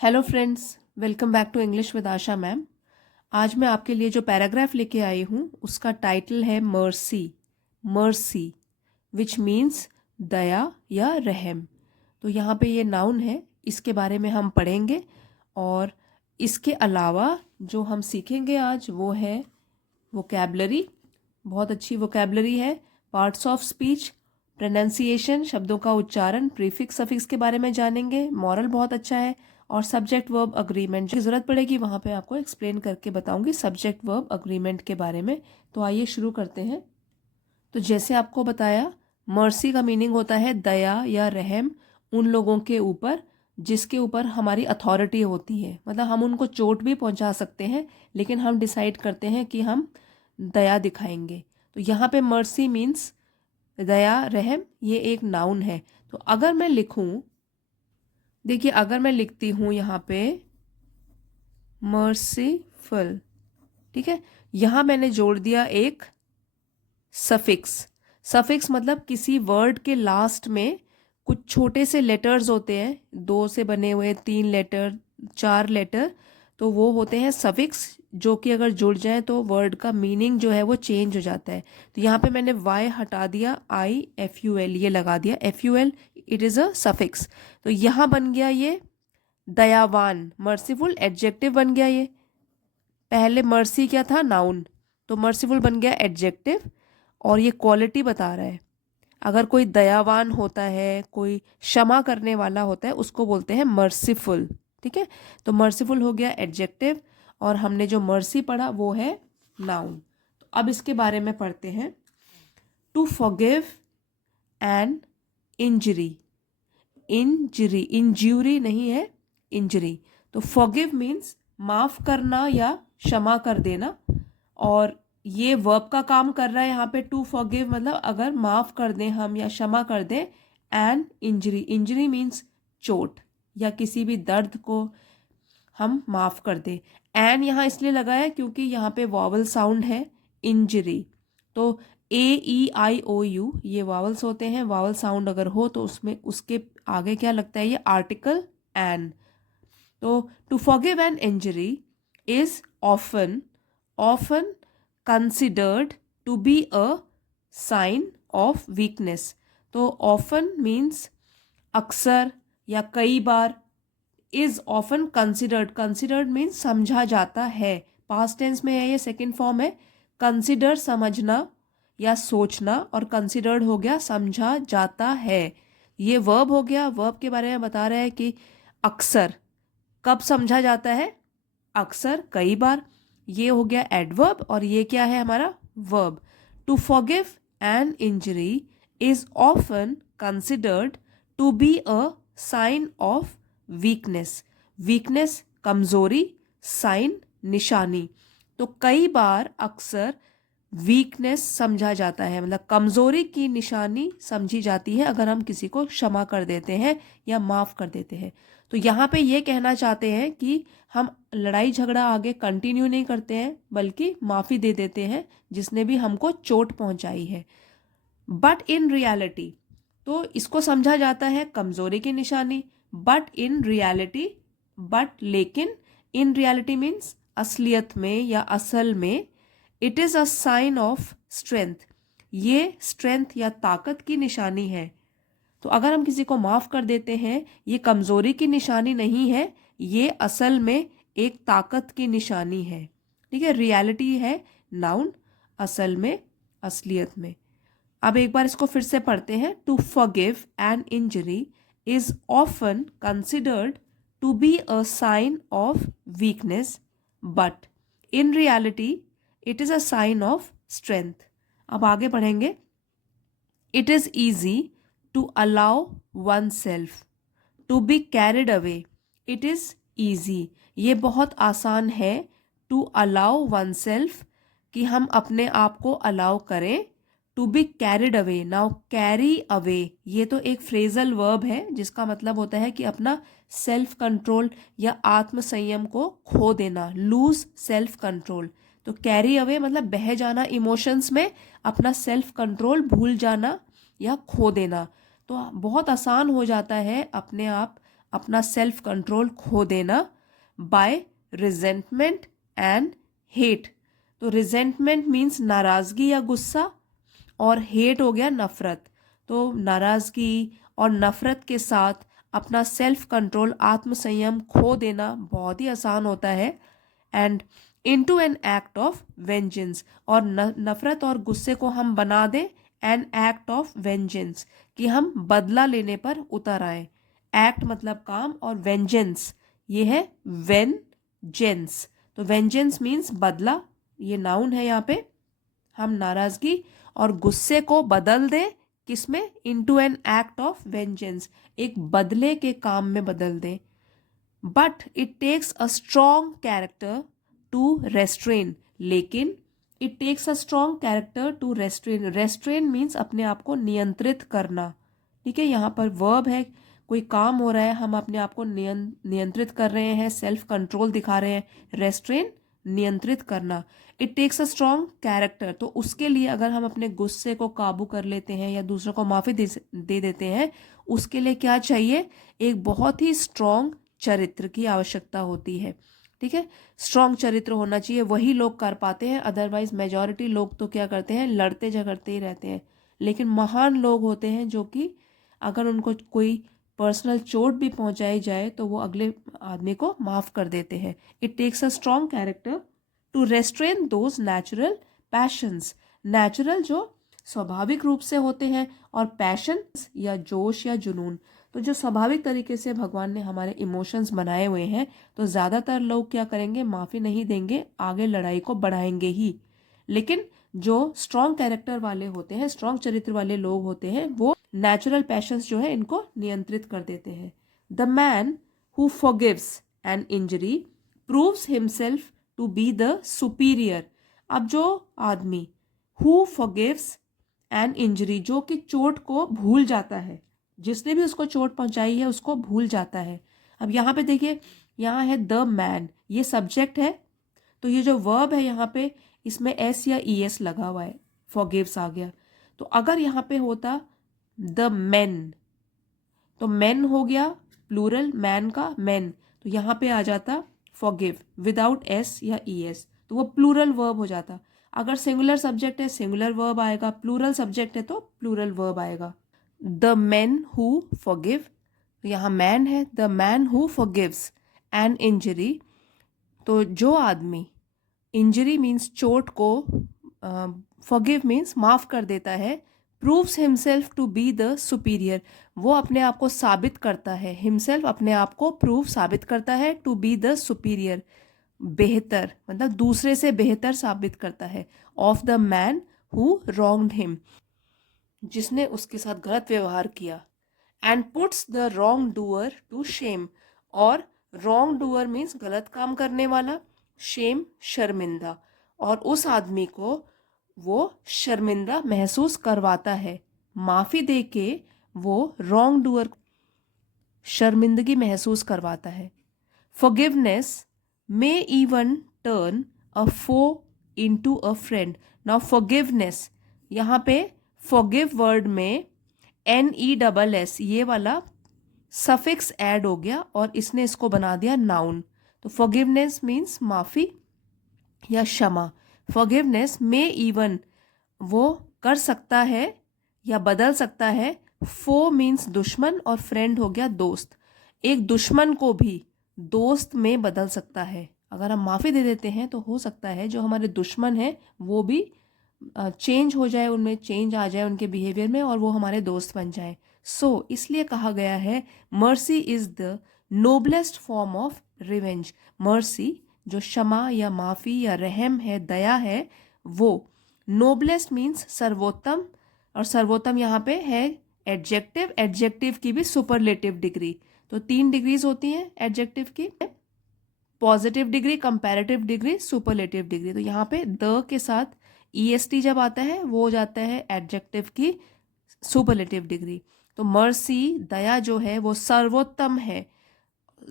Hello friends, welcome back to English with Asha ma'am. आज मैं आपके लिए जो पैराग्राफ लेके आई हूँ उसका टाइटल है मर्सी। मर्सी विच मीन्स दया या रहम। तो यहाँ पे ये नाउन है, इसके बारे में हम पढ़ेंगे। और इसके अलावा जो हम सीखेंगे आज वो है वोकैबलरी। बहुत अच्छी वोकैबलरी है। पार्ट्स ऑफ स्पीच, प्रोनाउंसिएशन, शब्दों का उच्चारण, प्रीफिक्स सफिक्स के बारे में जानेंगे। मॉरल बहुत अच्छा है। और सब्जेक्ट वर्ब अग्रीमेंट की ज़रूरत पड़ेगी वहाँ पे आपको एक्सप्लेन करके बताऊंगी सब्जेक्ट वर्ब अग्रीमेंट के बारे में। तो आइए शुरू करते हैं। तो जैसे आपको बताया, मर्सी का मीनिंग होता है दया या रहम उन लोगों के ऊपर जिसके ऊपर हमारी अथॉरिटी होती है। मतलब हम उनको चोट भी पहुंचा सकते हैं, लेकिन हम डिसाइड करते हैं कि हम दया दिखाएंगे। तो यहाँ पे मर्सी मीन्स दया रहम, ये एक नाउन है। तो अगर मैं लिखूं, देखिए अगर मैं लिखती हूँ यहाँ पे मर्सीफुल, ठीक है, यहाँ मैंने जोड़ दिया एक सफिक्स। सफिक्स मतलब किसी वर्ड के लास्ट में कुछ छोटे से लेटर्स होते हैं, 2 से बने हुए 3 लेटर 4 लेटर, तो वो होते हैं सफिक्स, जो कि अगर जुड़ जाए तो वर्ड का मीनिंग जो है वो चेंज हो जाता है। तो यहाँ पे मैंने वाई हटा दिया, IFUL ये लगा दिया। FUL it is a suffix. तो यहाँ बन गया ये दयावान, मर्सीफुल एडजेक्टिव बन गया ये। पहले मर्सी क्या था, नाउन, तो मर्सीफुल बन गया एडजेक्टिव। और ये क्वालिटी बता रहा है। अगर कोई दयावान होता है, कोई क्षमा करने वाला होता है, उसको बोलते हैं मर्सीफुल। ठीक है, तो मर्सीफुल हो गया एडजेक्टिव और हमने जो मर्सी पढ़ा वो है नाउन। तो अब इसके बारे में पढ़ते हैं। To forgive an injury. Injury, injury नहीं है, इंजरी। तो फॉरगिव मीन्स माफ करना या क्षमा कर देना। और ये वर्ब का काम कर रहा है यहाँ पे। टू फॉरगिव मतलब अगर माफ कर दें हम या क्षमा कर दें। एन इंजरी, इंजरी मीन्स चोट या किसी भी दर्द को हम माफ कर दें। एन यहाँ इसलिए लगा है क्योंकि यहाँ पे वॉवल साउंड है, इंजरी। तो AEIOU ये वावल्स होते हैं। वावल साउंड अगर हो तो उसमें उसके आगे क्या लगता है, ये आर्टिकल एन। तो to forgive an injury is often often considered to be a sign of weakness. तो ऑफन मीन्स अक्सर या कई बार। Is often considered, considered means समझा जाता है। पास्ट टेंस में है, ये सेकेंड फॉर्म है। कंसिडर समझना या सोचना, और कंसिडर्ड हो गया समझा जाता है। ये वर्ब हो गया। वर्ब के बारे में बता रहा है कि अक्सर कब समझा जाता है, अक्सर कई बार। ये हो गया एडवर्ब और ये क्या है हमारा verb. To forgive an injury is often considered to be a sign of weakness. Weakness कमजोरी, साइन निशानी। तो कई बार अक्सर वीकनेस समझा जाता है, मतलब कमजोरी की निशानी समझी जाती है अगर हम किसी को क्षमा कर देते हैं या माफ कर देते हैं। तो यहाँ पे ये कहना चाहते हैं कि हम लड़ाई झगड़ा आगे कंटिन्यू नहीं करते हैं, बल्कि माफ़ी दे देते हैं जिसने भी हमको चोट पहुंचाई है। बट इन रियलिटी, तो इसको समझा जाता है कमजोरी की निशानी। बट इन रियलिटी, बट लेकिन, इन रियलिटी मीन्स असलियत में या असल में। It is a sign of strength, ये स्ट्रेंथ या ताकत की निशानी है। तो अगर हम किसी को माफ़ कर देते हैं, ये कमज़ोरी की निशानी नहीं है, ये असल में एक ताकत की निशानी है। ठीक है, रियलिटी है नाउन, असल में असलियत में। अब एक बार इसको फिर से पढ़ते हैं। To forgive an injury is often considered to be a sign of weakness, but in reality it is a sign of strength. अब आगे पढ़ेंगे। It is easy to allow oneself to be carried away. It is easy, ये बहुत आसान है। To allow one self, कि हम अपने आप को अलाउ करें। To be carried away, now carry away ये तो एक फ्रेजल वर्ब है जिसका मतलब होता है कि अपना सेल्फ कंट्रोल या आत्म संयम को खो देना, लूज सेल्फ कंट्रोल। तो कैरी अवे मतलब बह जाना इमोशंस में, अपना सेल्फ कंट्रोल भूल जाना या खो देना। तो बहुत आसान हो जाता है अपने आप अपना सेल्फ कंट्रोल खो देना, बाय रिजेंटमेंट एंड हेट। तो रिजेंटमेंट मीन्स नाराज़गी या गुस्सा, और हेट हो गया नफरत। तो नाराज़गी और नफरत के साथ अपना सेल्फ कंट्रोल, आत्मसंयम खो देना बहुत ही आसान होता है। And into an act of vengeance, और नफरत और गुस्से को हम बना दें एन एक्ट ऑफ वेंजेंस, कि हम बदला लेने पर उतर आए। एक्ट मतलब काम, और वेंजेंस ये है वेंजेंस। तो वेंजेंस मीन्स बदला, ये नाउन है यहाँ पे। हम नाराजगी और गुस्से को बदल दें, किसमें? Into an act of vengeance, एक बदले के काम में बदल दें। But it takes a strong character to restrain, लेकिन it takes a strong character to restrain. Restrain means अपने आप को नियंत्रित करना, ठीक है। यहाँ पर वर्ब है, कोई काम हो रहा है, हम अपने आप को नियंत्रित कर रहे हैं, सेल्फ कंट्रोल दिखा रहे हैं। रेस्ट्रेन नियंत्रित करना। It takes a strong character, तो उसके लिए अगर हम अपने गुस्से को काबू कर लेते हैं या दूसरों को माफ़ी दे देते हैं, उसके लिए क्या चाहिए? एक बहुत ही स्ट्रॉन्ग चरित्र की आवश्यकता होती है, ठीक है। स्ट्रॉन्ग चरित्र होना चाहिए, वही लोग कर पाते हैं। अदरवाइज मेजॉरिटी लोग तो क्या करते हैं? लड़ते झगड़ते ही रहते हैं। लेकिन महान लोग होते हैं जो कि अगर उनको कोई पर्सनल चोट भी पहुंचाई जाए तो वो अगले आदमी को माफ़ कर देते हैं। It takes a strong character to restrain those natural passions. Natural जो स्वाभाविक रूप से होते हैं, और पैशन या जोश या जुनून, तो जो स्वाभाविक तरीके से भगवान ने हमारे इमोशंस बनाए हुए हैं, तो ज़्यादातर लोग क्या करेंगे? माफ़ी नहीं देंगे, आगे लड़ाई को बढ़ाएंगे ही। लेकिन जो स्ट्रॉन्ग कैरेक्टर वाले होते हैं, स्ट्रॉन्ग चरित्र वाले लोग होते हैं, वो नेचुरल पैशंस जो है इनको नियंत्रित कर देते हैं। The man who forgives an injury proves himself to be the superior. अब जो आदमी हु फॉरगिव्स एन इंजरी, जो कि चोट को भूल जाता है, जिसने भी उसको चोट पहुंचाई है उसको भूल जाता है। अब यहाँ पे देखिए, यहाँ है द मैन, ये सब्जेक्ट है, तो ये जो वर्ब है यहाँ पे, इसमें एस या ई एस लगा हुआ है, फॉरगिव्स आ गया। तो अगर यहाँ पे होता द मैन, तो मैन हो गया प्लूरल मैन का, मैन, तो यहाँ पे आ जाता फॉरगिव विदाउट एस या ई एस, तो वो प्लूरल वर्ब हो जाता। अगर सिंगुलर सब्जेक्ट है सिंगुलर वर्ब आएगा, प्लूरल सब्जेक्ट है तो प्लूरल वर्ब आएगा। द मैन हु फॉरगिव, तो यहाँ मैन है, the man who forgives an injury, तो जो आदमी इंजरी मीन्स चोट को, फॉरगिव मीन्स माफ कर देता है, proves himself to be the superior, वो अपने आप को साबित करता है, हिमसेल्फ अपने आप को प्रूव साबित करता है, टू बी द सुपीरियर बेहतर, मतलब दूसरे से बेहतर साबित करता है, of the man who wronged him, जिसने उसके साथ गलत व्यवहार किया। And puts the wrongdoer to shame, और रॉन्ग डूअर मीन्स गलत काम करने वाला, शेम शर्मिंदा, और उस आदमी को वो शर्मिंदा महसूस करवाता है। माफ़ी दे के वो रॉन्ग डूअर शर्मिंदगी महसूस करवाता है। Forgiveness may even turn a foe into a friend. Now forgiveness, यहाँ पे फॉरगिव वर्ड में NESS ये वाला सफिक्स ऐड हो गया और इसने इसको बना दिया नाउन। तो फॉरगिवनेस मीन्स माफ़ी या क्षमा। फॉरगिवनेस में इवन वो कर सकता है या बदल सकता है। फो मीन्स दुश्मन और फ्रेंड हो गया दोस्त। एक दुश्मन को भी दोस्त में बदल सकता है। अगर हम माफ़ी दे देते हैं तो हो सकता है जो हमारे दुश्मन हैं वो भी चेंज हो जाए, उनमें चेंज आ जाए उनके बिहेवियर में, और वो हमारे दोस्त बन जाए। सो इसलिए कहा गया है mercy is the noblest form of revenge. Mercy जो क्षमा या माफ़ी या रहम है, दया है, वो नोबलेस्ट मीन्स सर्वोत्तम, और सर्वोत्तम यहाँ पे है एडजेक्टिव। एडजेक्टिव की भी सुपरलेटिव डिग्री, तो 3 डिग्रीज होती हैं एडजेक्टिव की, positive degree, comparative degree, superlative degree. तो यहाँ पे द के साथ EST जब आता है वो हो जाता है एडजेक्टिव की सुपरलेटिव डिग्री। तो मर्सी दया जो है वो सर्वोत्तम है,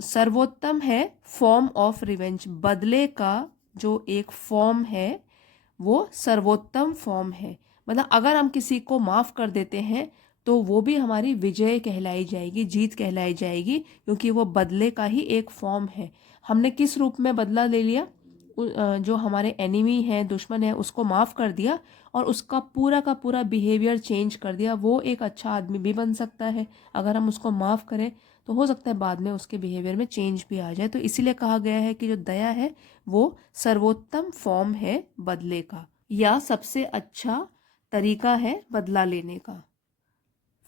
सर्वोत्तम है फॉर्म ऑफ रिवेंज। बदले का जो एक फॉर्म है वो सर्वोत्तम फॉर्म है। मतलब अगर हम किसी को माफ़ कर देते हैं तो वो भी हमारी विजय कहलाई जाएगी, जीत कहलाई जाएगी, क्योंकि वो बदले का ही एक फॉर्म है। हमने किस रूप में बदला ले लिया? जो हमारे एनिमी है, दुश्मन है, उसको माफ़ कर दिया और उसका पूरा का पूरा बिहेवियर चेंज कर दिया। वो एक अच्छा आदमी भी बन सकता है अगर हम उसको माफ़ करें, तो हो सकता है बाद में उसके बिहेवियर में चेंज भी आ जाए। तो इसीलिए कहा गया है कि जो दया है वो सर्वोत्तम फॉर्म है बदले का, या सबसे अच्छा तरीका है बदला लेने का।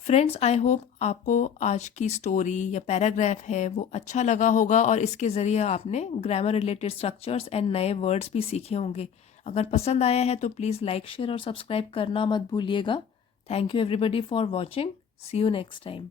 फ्रेंड्स, आई होप आपको आज की स्टोरी या पैराग्राफ है वो अच्छा लगा होगा और इसके ज़रिए आपने ग्रामर रिलेटेड स्ट्रक्चर्स एंड नए वर्ड्स भी सीखे होंगे। अगर पसंद आया है तो प्लीज़ लाइक, शेयर और सब्सक्राइब करना मत भूलिएगा। Thank you everybody for watching. See you next time.